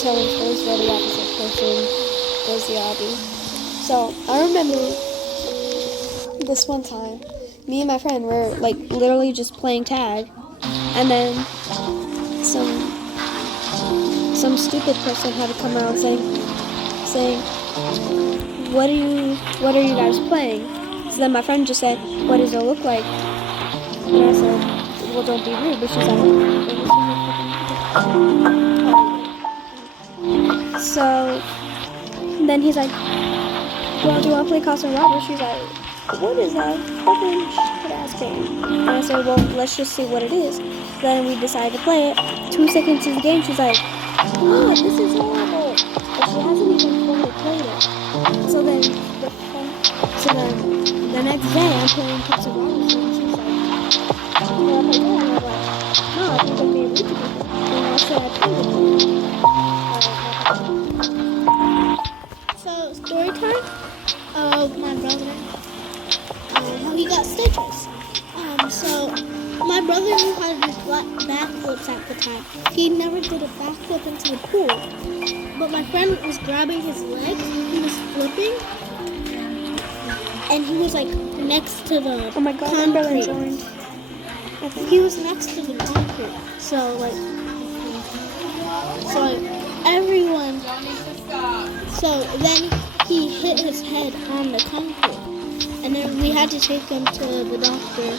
telling stories for the opposite person was the hobby. So I remember this one time, me and my friend were like literally just playing tag, and then some stupid person had to come out saying, what are you guys playing? So then my friend just said, what does it look like? And I said, well, don't be rude. But she's like, so then he's like, well, do you want to play Cops and Robbers? She's like, what is that fucking shit-ass game? And I said, well, let's just see what it is. Then we decided to play it. 2 seconds into the game, she's like, oh, this is horrible. But she hasn't even fully played it. So then the next day, I'm playing Cops and Robbers, and she's like, well, I'm like, oh, and I'm like, no, I think I'm being rude to people. And I said, I played it. So, story time of my brother, how he got stitches. So, my brother knew how to do backflips at the time. He never did a backflip into the pool. But my friend was grabbing his legs, he was flipping, and he was like next to the Oh my god, my brother joined. He was next to the concrete. So everyone. So then he hit his head on the concrete, and then we had to take him to the doctor.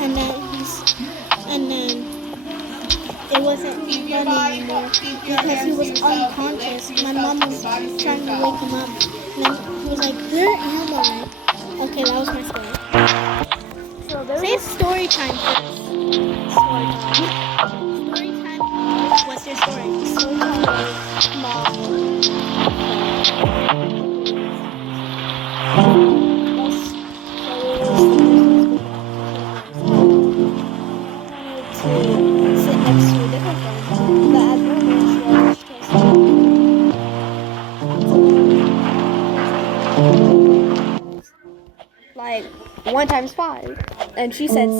And then it wasn't funny anymore because he was unconscious. My mom was trying to wake him up, and then he was like, "Where am I?" Okay, that was my story. So there Say it's story time first. Story time. What's your story? Story time. Mom. Like 1 times 5, and she said 6,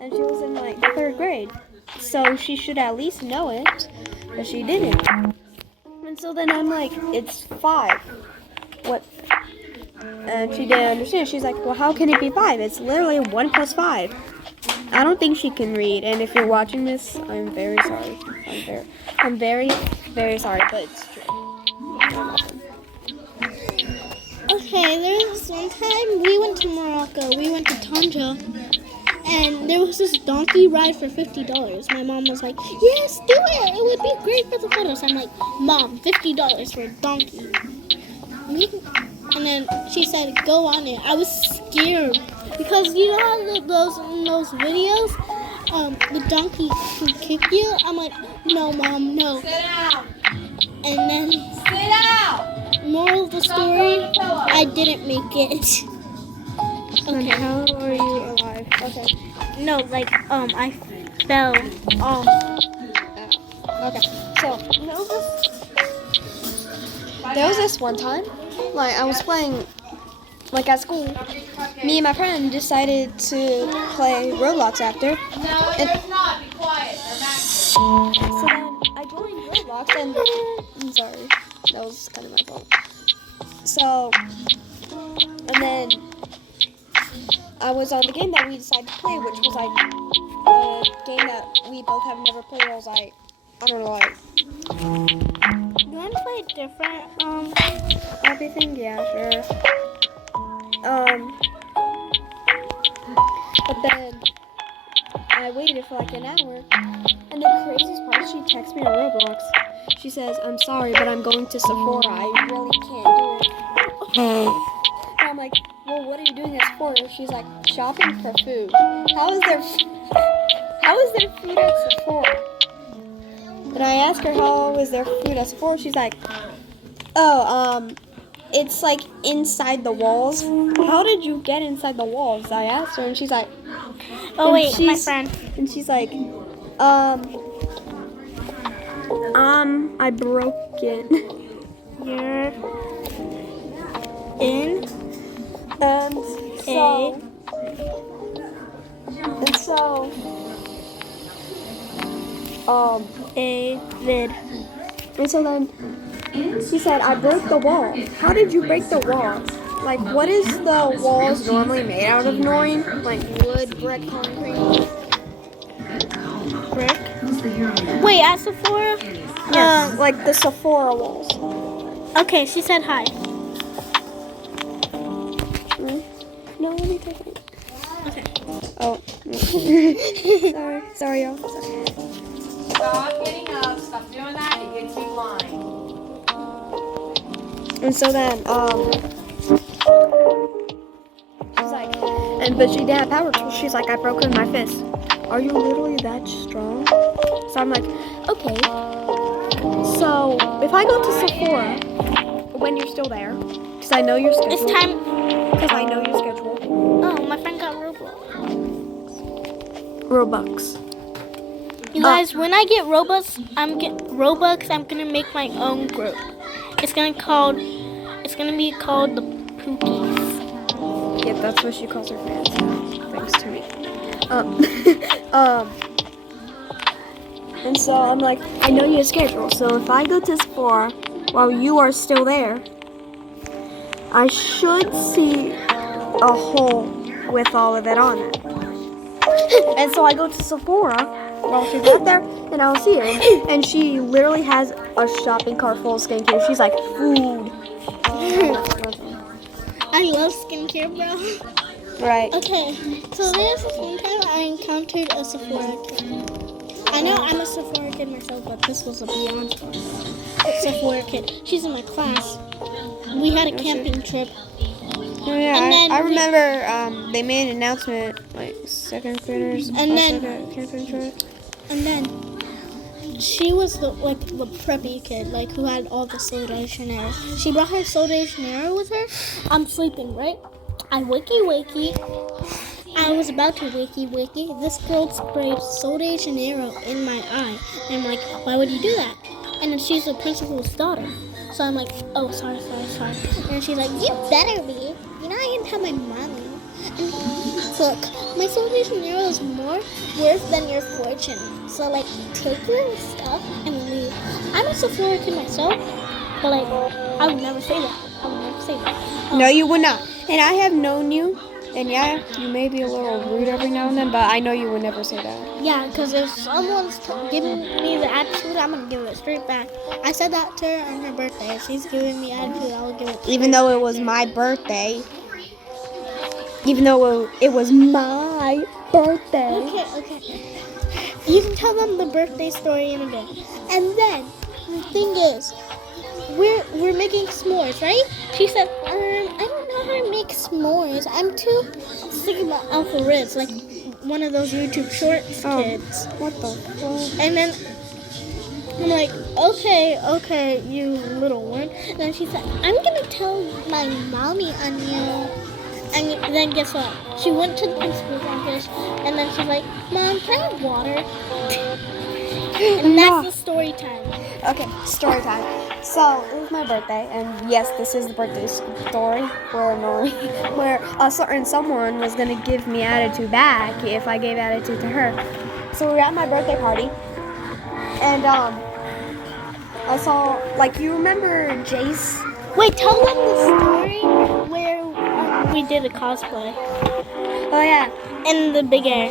and she was in like 3rd grade, so she should at least know it, but she didn't. And so then I'm like, it's 5. What? And she didn't understand. She's like, well, how can it be 5? It's literally 1 plus 5. I don't think she can read, and if you're watching this, I'm very sorry. I'm very, very sorry, but it's true. Okay, there was one time we went to Morocco. We went to Tanja, and there was this donkey ride for $50. My mom was like, yes, do it. It would be great for the photos. I'm like, Mom, $50 for a donkey. And then she said, go on it. I was scared because you know how in those videos, the donkey can kick you? I'm like, no, Mom, no. Sit down. And then... Sit down. Moral of the story, I didn't make it. Okay, how are you alive? Okay. No, like, I fell off. Okay, so there was this one time, like I was playing, like at school, me and my friend decided to play Roblox after. No, there's not. Be quiet. They're maxing. So then I joined Roblox and, I'm sorry, that was kind of my fault. So, and then I was on the game that we decided to play, which was like a game that we both have never played. I was like, I don't know, like, You want to play different, everything? Yeah, sure. But then I waited for like an hour, and the craziest part, she texts me on Roblox. She says, I'm sorry, but I'm going to Sephora. I really can't do it. And I'm like, well, what are you doing at Sephora? She's like, shopping for food. How is there food at Sephora? And I asked her how was there food at Sephora. She's like, oh, it's like inside the walls. How did you get inside the walls? I asked her, and she's like, oh wait, my friend. And she's like, I broke it. You're in and so, a vid. And so then she said, I broke the wall. How did you break the wall? Like, what is the walls normally made out of, Noreen? Like wood, brick, concrete? Brick. Wait, at Sephora? Yes, like the Sephora walls. Okay, she said hi. No, let me take it. Okay. Oh. Sorry, y'all. Sorry. Stop getting up. Stop doing that. It gets you blind. And so then, she's like, but she didn't have power tools. She's like, I broke with my fist. Are you literally that strong? So I'm like, okay. So if I go to Sephora when you're still there, because I know your schedule. It's time. Because I know your schedule. Oh, my friend got Roblox. Robux. You guys, when I get Robux, I'm gonna make my own group. It's gonna be called the Pookies. Yeah, that's what she calls her fans. Thanks to me. And so I'm like, I know your schedule. So if I go to Sephora while you are still there, I should see a hole with all of it on it. And so I go to Sephora while she's out there, and I'll see her. And she literally has a shopping cart full of skincare. She's like, food. I love skincare, bro. Right. Okay, so there's this one time I encountered a Sephora kid. I know I'm a Sephora kid myself, but this was a beyond Sephora kid. She's in my class. We had a camping trip. Oh yeah, And then I remember they made an announcement, like second graders. And then- camping trip. And then she was the preppy kid, like who had all the Sol de Janeiro. She brought her Sol de Janeiro with her. I'm sleeping, right? I wakey. I was about to wakey. This girl sprayed Sol de Janeiro in my eye. And I'm like, why would you do that? And then she's the principal's daughter. So I'm like, oh, sorry. And she's like, you better be. You know, I can tell my mommy. And look, my Sol de Janeiro is more worth than your fortune. So, like, take your stuff and leave. I'm a Sephora kid myself, but, like, I would never say that. No, you would not. And I have known you, and yeah, you may be a little rude every now and then, but I know you would never say that. Yeah, because if someone's giving me the attitude, I'm going to give it straight back. I said that to her on her birthday. If she's giving me attitude, I'll give it. Even though it was my birthday. Even though it was my birthday. Okay. You can tell them the birthday story in a bit. And then, the thing is, we're making s'mores, right? She said, I don't know how to make s'mores. I'm too sick about Alpha Ritz, like one of those YouTube Shorts kids. What the fuck? And then I'm like, okay, you little one. And then she said, I'm gonna tell my mommy on you. And then guess what? She went to the principal's office, and then she's like, Mom, can I have water? And that's the story time. Okay, story time. So it was my birthday, and yes, this is the birthday story where a certain someone was gonna give me attitude back if I gave attitude to her. So we were at my birthday party, and I saw, like, you remember Jace? Wait, tell them the story where we did a cosplay Oh yeah. in the big air.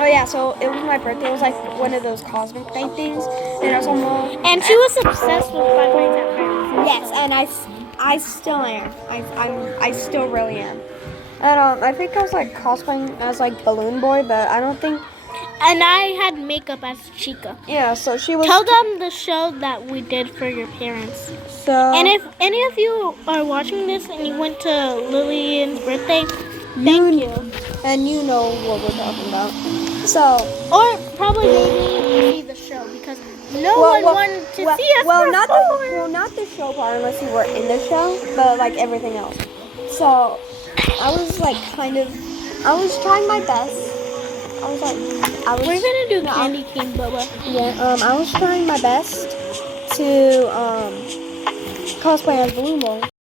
Oh yeah, so it was my birthday. It was like one of those cosmic day things, and I was on mall. And she was obsessed with Five Nights at Freddy's. Yes, and I still am. I still really am. And I think I was like cosplaying as like Balloon Boy, but I don't think. And I had makeup as Chica. Yeah, so she was. Tell them the show that we did for your parents. So. And if any of you are watching this and you went to Lillian's birthday, thank you. And you know what we're talking about. So. Or probably maybe see the show because no one wanted to see us Well, not perform. not the show part unless you were in the show, but like everything else. So I was like I was trying my best. We're gonna do candy cane Bubba. Yeah, I was trying my best to cosplay as Balloon Boy.